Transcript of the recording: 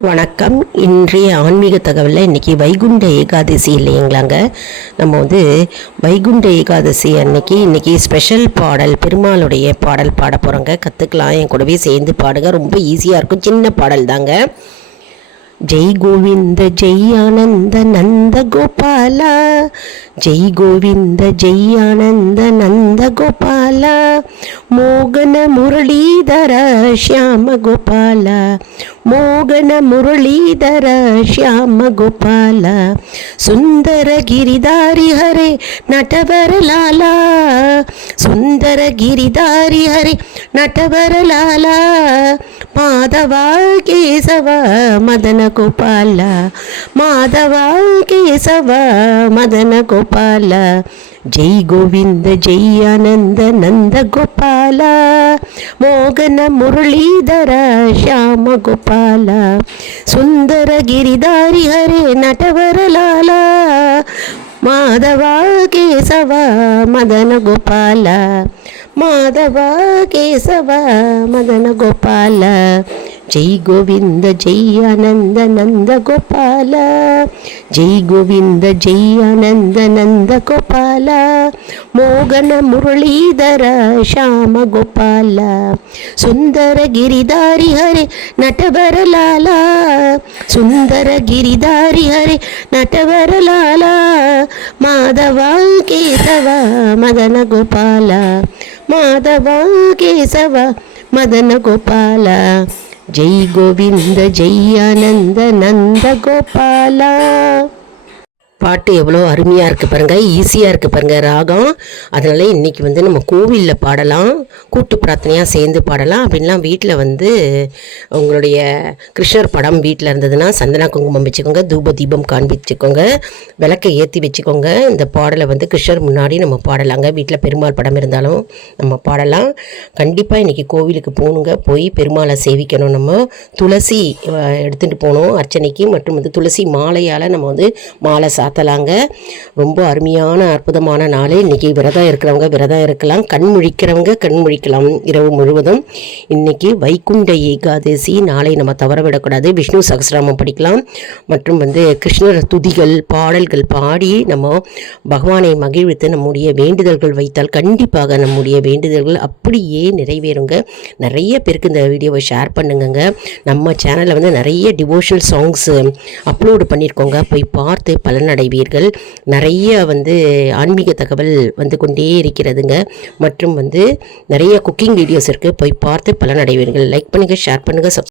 வணக்கம். இன்றைய ஆன்மீக தகவலில் இன்றைக்கி வைகுண்ட ஏகாதசி இல்லைங்களாங்க. நம்ம வைகுண்ட ஏகாதசி இன்றைக்கி ஸ்பெஷல் பாடல், பெருமாளுடைய பாடல் பாட போகிறோங்க. கற்றுக்கலாம், என் கூடவே சேர்ந்து பாடுங்க. ரொம்ப ஈஸியாக இருக்கும், சின்ன பாடல் தாங்க. ஜெய் கோவிந்த ஜெய் ஆனந்த நந்த கோபாலா, ஜெய் கோவிந்த ஜெய் ஆனந்த நந்த கோபாலா, மோகன முரளீதர ಶ್ಯಾಮ ಗೋಪಾಲ, ಮೋಗನ ಮುರಳೀಧರ ಶ್ಯಾಮ ಗೋಪಾಲ, ಸುಂದರ ಗಿರಿಧಾರಿ ಹರೆ ನಟವರ ಲಾಲ, ಸುಂದರ ಗಿರಿಧಾರಿ ಹರೆ ನಟವರ ಲಾಲ, ಮಾಧವ ಕೇಶವ ಮದನ ಗೋಪಾಲ, ಮಾಧವ ಕೇಶವ ಮದನ ಗೋಪಾಲ, ಜೈ ಗೋವಿಂದ ಜೈ ಆನಂದ ನಂದ ಗೋಪಾಲ, ಮೋಗನ ಮುರಳೀಧರ ಶ್ಯಾಮ ಗೋಪಾಲ, ಸುಂದರ ಗಿರಿಧಾರಿ ಹರೆ ನಟವರ ಲಾಲ, ಮಾಧವ ಕೇಶವ ಮದನ ಗೋಪಾಲ, ಮಾಧವ ಕೇಶವ ಮದನ ಗೋಪಾಲ, ಜೈ ಗೋವಿಂದ ಜೈ ಆನಂದ ನಂದ ಗೋಪಾಲ, ಜೈ ಗೋವಿಂದ ಜೈ ಆನಂದ ನಂದ ಗೋಪಾಲ, ಮೋಗನ ಮುರಳೀಧರ ಶ್ಯಾಮ ಗೋಪಾಲ, ಸುಂದರ ಗಿರಿಧಾರಿ ಹರೆ ನಟವರ ಲಾಲ, ಸುಂದರ ಗಿರಿಧಾರಿ ಹರೆ ನಟವರ ಲಾಲ, ಮಾಧವ ಕೇಶವ ಮದನ ಗೋಪಾಲ, ಮಾಧವ ಕೇಶವ ಮದನ ಗೋಪಾಲ, ಜೈ ಗೋವಿಂದ ಜೈ ಆನಂದ ನಂದ ಗೋಪಾಲ. பாட்டு எவ்வளோ அருமையாக இருக்குது பாருங்கள், ஈஸியாக இருக்குது பாருங்கள் ராகம். அதனால் இன்றைக்கி நம்ம கோவிலில் பாடலாம், கூட்டு பிரார்த்தனையாக சேர்ந்து பாடலாம். அப்படின்லாம் வீட்டில் உங்களுடைய கிருஷ்ணர் படம் வீட்டில் இருந்ததுன்னா சந்தன குங்குமம் வச்சுக்கோங்க, தூப தீபம் காண்பிச்சுக்கோங்க, விளக்கை ஏற்றி வச்சுக்கோங்க. இந்த பாடலை கிருஷ்ணர் முன்னாடி நம்ம பாடலாங்க. வீட்டில் பெருமாள் படம் இருந்தாலும் நம்ம பாடலாம். கண்டிப்பாக இன்றைக்கி கோவிலுக்கு போகணுங்க, போய் பெருமாளை சேவிக்கணும். நம்ம துளசி எடுத்துகிட்டு போகணும் அர்ச்சனைக்கு, மற்றும் துளசி மாலையால் நம்ம மாலை சாத்தலாங்க. ரொம்ப அருமையான அற்புதமான நாள். இன்றைக்கி விரதம் இருக்கிறவங்க விரதம் இருக்கலாம், கண் முழிக்கிறவங்க கண் முழிக்கலாம் இரவு முழுவதும். இன்றைக்கி வைகுண்ட ஏகாதசி, நாளை நம்ம தவற விடக்கூடாது. விஷ்ணு சகஸ்ரநாமம் படிக்கலாம், மற்றும் கிருஷ்ணர் துதிகள் பாடல்கள் பாடி நம்ம பகவானை மகிழ்வித்து நம்முடைய வேண்டுதல்கள் வைத்தால் கண்டிப்பாக நம்முடைய வேண்டுதல்கள் அப்படியே நிறைவேறுங்க. நிறைய பேருக்கு இந்த வீடியோவை ஷேர் பண்ணுங்க. நம்ம சேனலில் நிறைய டிவோஷனல் சாங்ஸ் அப்லோடு பண்ணியிருக்கோங்க, போய் பார்த்து பலன் அடைவீர்கள். நிறைய ஆன்மீக தகவல் கொண்டே இருக்கிறதுங்க, மற்றும் நிறைய குக்கிங் வீடியோஸ் இருக்குது, போய் பார்த்து பலன் அடைவீர்கள். லைக் பண்ணுங்கள், ஷேர் பண்ணுங்கள்,